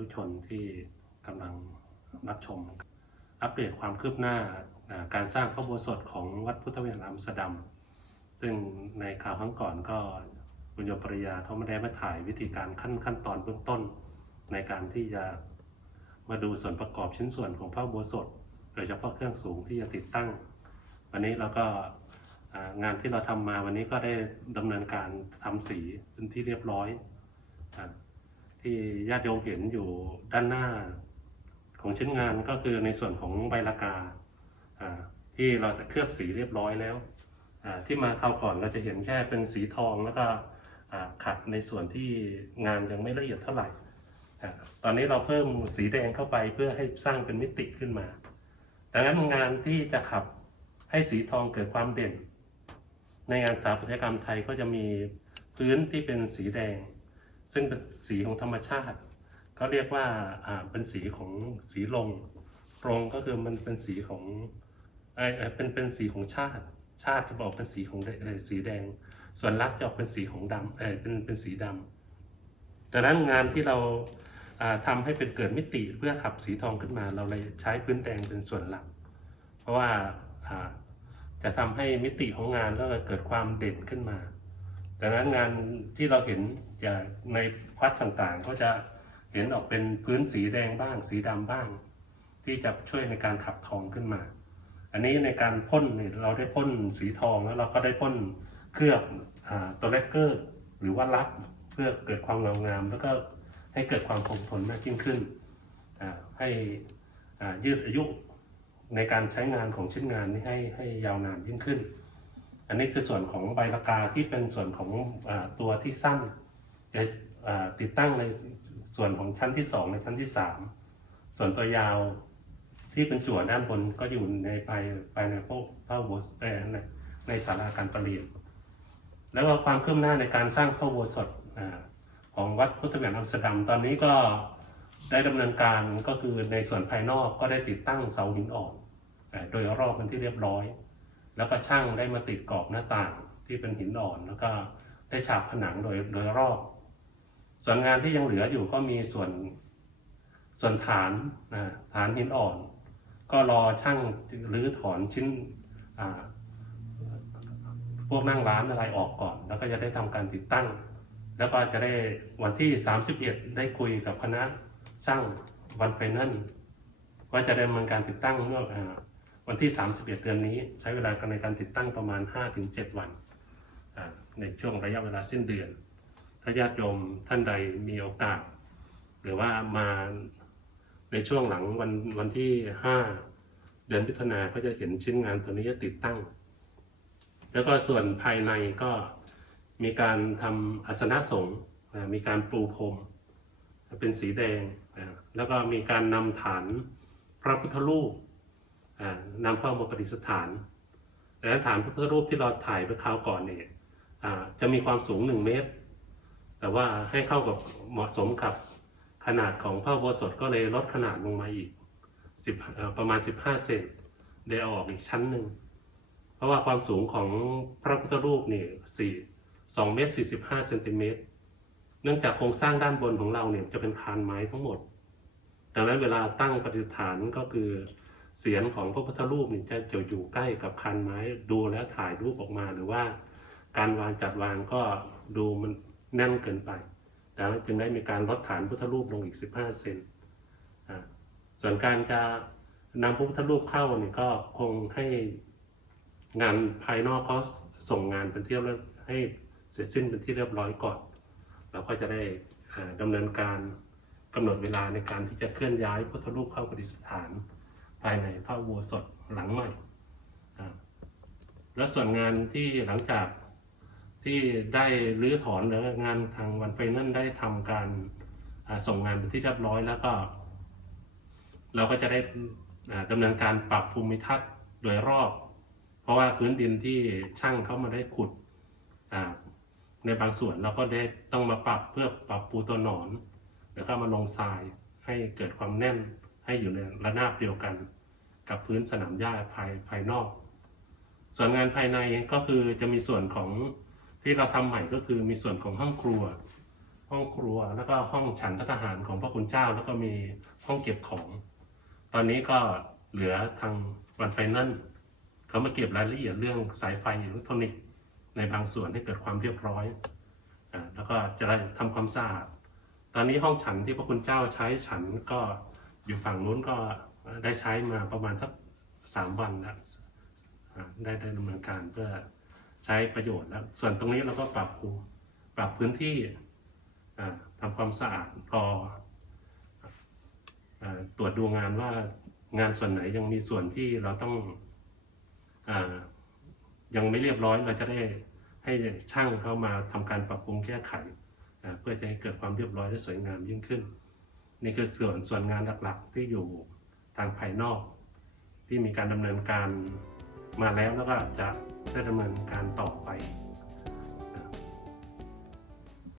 ท่านสาธุชนที่กำลังรับชม อัปเดตความคืบหน้าการสร้างพระโบสถของวัดพุทธวิหารอัมสดัมซึ่งในข่าวครั้งก่อนก็คุณโยมปริยาเขาไม่ได้มาถ่ายวิธีการขั้นขั้นตอนเบื้องต้น ในการที่จะมาดูส่วนประกอบชิ้นส่วนของพระโบสถโดยเฉพาะเครื่องสูงที่จะติดตั้ง วันนี้เราก็งานที่เราทำมาวันนี้ก็ได้ดำเนินการทำสีเป็นที่เรียบร้อยอ ที่ญาติโยมเห็นอยู่ด้านหน้าของชิ้นงานก็คือในส่วนของใบละกาที่เราจะเคลือบสีเรียบร้อยแล้ว ที่มาคราวก่อนเราจะเห็นแค่เป็นสีทองแล้วก็ขัดในส่วนที่งานยังไม่ละเอียดเท่าไหร่ ตอนนี้เราเพิ่มสีแดงเข้าไปเพื่อให้สร้างเป็นมิติขึ้นมา ดังนั้นงานที่จะขับให้สีทองเกิดความเด่น ในงานสถาปัตยกรรมไทยก็จะมีพื้นที่เป็นสีแดง ซึ่งเป็นสีของธรรมชาติก็เรียกว่าอ่าเป็นสีของสีลงลงก็คือมันเป็นสีของเอ่อเป็นเป็นสีของชาติ ชาติจะบอกเป็นสีของสีแดง ส่วนลักจะออกเป็นสีของดำเออเป็นเป็นสีดำดังนั้นงานที่เราอ่าทำให้เป็นเกิดมิติเพื่อขับสีทองขึ้นมา เราเลยใช้พื้นแดงเป็นส่วนหลัก เพราะว่าจะทำให้มิติของงานแล้วเกิดความเด่นขึ้นมาดังนั้นงานที่เราเห็น จากในวัดต่างๆ ก็จะเห็นออกเป็นพื้นสีแดงบ้าง สีดำบ้าง ที่จะช่วยในการขับทองขึ้นมา อันนี้ในการพ่นเนี่ยเราได้พ่นสีทองแล้วเราก็ได้พ่นเคลือบตัวเลกเกอร์หรือว่าลักเพื่อเกิดความเงางาม แล้วก็ให้เกิดความคงทนมากยิ่งขึ้น ให้ยืดอายุในการใช้งานของชิ้นงานนี้ให้ให้ยาวนานยิ่งขึ้น อันนี้คือส่วนของใบละกาที่เป็นส่วนของอตัวที่สั้น จะติดตั้งในส่วนของชั้นที่สองในชั้นที่สามส่วนตัวยาวที่เป็นจั่วด้านบนก็อยู่ในภายภายในพวกพระอุโบสถเอ่อในในศาลาการประเรียนแล้วก็ความคืบหน้าในการสร้างพระอุโบสถอ่าของวัดพุทธเบียนอัมสเตอร์ดัมตอนนี้ก็ได้ดำเนินการก็คือในส่วนภายนอกก็ได้ติดตั้งเสาหินอ่อนโดยรอบเป็นที่เรียบร้อย แล้วก็ช่างได้มาติดกรอบหน้าต่างที่เป็นหินอ่อน แล้วก็ได้ฉาบผนังโดยโดยรอบ ส่วนงานที่ยังเหลืออยู่ก็มีส่วนส่วนฐานนะฐานหินอ่อน ก็รอช่างรื้อถอนชิ้นพวกนั่งร้านอะไรออกก่อน แล้วก็จะได้ทำการติดตั้ง แล้วก็จะได้วันที่ 31 ได้คุยกับคณะช่างวันไฟนั่นว่าจะได้ดำเนินการติดตั้งเมื่อวันที่ 31 เดือนนี้ ใช้เวลาในการติดตั้งประมาณ 5-7 วันในช่วงระยะเวลาสิ้นเดือน ถ้าญาติโยมท่านใดมีโอกาส หรือว่ามาในช่วงหลังวันวันที่5เดือนพิถุนาก็จะเห็นชิ้นงานตัวนี้ติดตั้ง แล้วก็ส่วนภายในก็มีการทำอาสนะสงฆ์มีการปูพรมเป็นสีแดง แล้วก็มีการนำฐานพระพุทธรูปนำเข้ามาประดิษฐาน และฐานพระพุทธรูปที่เราถ่ายไปคราวก่อนเนี่ยจะมีความสูงหนึ่งเมตร แต่ว่าให้เข้ากับเหมาะสมกับขนาดของพระอุโบสถก็เลยลดขนาดลงมาอีกสิบประมาณ 15 เซนได้ออกอีกชั้นหนึ่ง เพราะว่าความสูงของพระพุทธรูปเนี่ยสี่สองเมตรสี่สิบห้าเซนติเมตร เนื่องจากโครงสร้างด้านบนของเราเนี่ยจะเป็นคานไม้ทั้งหมด ดังนั้นเวลาตั้งประดิฐานก็คือเสียงของพระพุทธรูปนี่จะจะอยู่ใกล้กับคันไม้ดูแล้วถ่ายรูปออกมาหรือว่า การวางจัดวางก็ดูมัน แน่นเกินไปดังนั้นจึงได้มีการลดฐานพุทธรูปลงอีก 15 เซนส่วนการจะนำพระพุทธรูปเข้าเนี่ยก็คงให้งานภายนอกเขาส่งงานเป็นที่เรียบร้อยให้เสร็จสิ้นเป็นที่เรียบร้อยก่อนเราก็จะได้อ่าดำเนินการกำหนดเวลาในการที่จะเคลื่อนย้ายพุทธรูปเข้าประดิษฐาน ภายในพระอุโบสถหลังใหม่ แล้วส่วนงานที่หลังจาก ที่ได้รื้อถอนแล้วงานทางวันไฟนั่นได้ทำการส่งงานเป็นที่เรียบร้อยแล้วก็ เราก็จะได้อ่าดำเนินการปรับภูมิทัศน์โดยรอบ เพราะว่าพื้นดินที่ช่างเขามาได้ขุดในบางส่วนเราก็ได้ต้องมาปรับเพื่อปรับปูตัวหนอนแล้วก็มาลงทรายให้เกิดความแน่นให้อยู่ในระนาบเดียวกัน กับพื้นสนามหญ้าภายภายนอก ส่วนงานภายในก็คือจะมีส่วนของ ที่เราทำใหม่ก็คือมีส่วนของห้องครัว ห้องครัวแล้วก็ห้องฉันพระทหารของพระคุณเจ้า แล้วก็มีห้องเก็บของ ตอนนี้ก็เหลือทางวันไฟนั่นเขามาเก็บรายละเอียดเรื่องสายไฟอิเล็กทรอนิกส์ในบางส่วนให้เกิดความเรียบร้อยอแล้วก็จะได้ทำความสะอาด ตอนนี้ห้องฉันที่พระคุณเจ้าใช้ฉันก็อยู่ฝั่งนู้นก็ได้ใช้มาประมาณสักสามวันแล้วได้ได้ดำเนินการเพื่อ ใช้ประโยชน์แล้ว ส่วนตรงนี้เราก็ปรับปรุงปรับพื้นที่ทำความสะอาดรออตรวจดูงานว่างานส่วนไหนยังมีส่วนที่เราต้องอยังไม่เรียบร้อยเราจะได้ให้ช่างเข้ามาทำการปรับปรุงแก้ไขเพื่อจะให้เกิดความเรียบร้อยและสวยงามยิ่งขึ้น นี่คือส่วนส่วนงานหลักๆที่อยู่ทางภายนอก ที่มีการดำเนินการ มาแล้วแล้วก็จะได้ดำเนินการต่อไป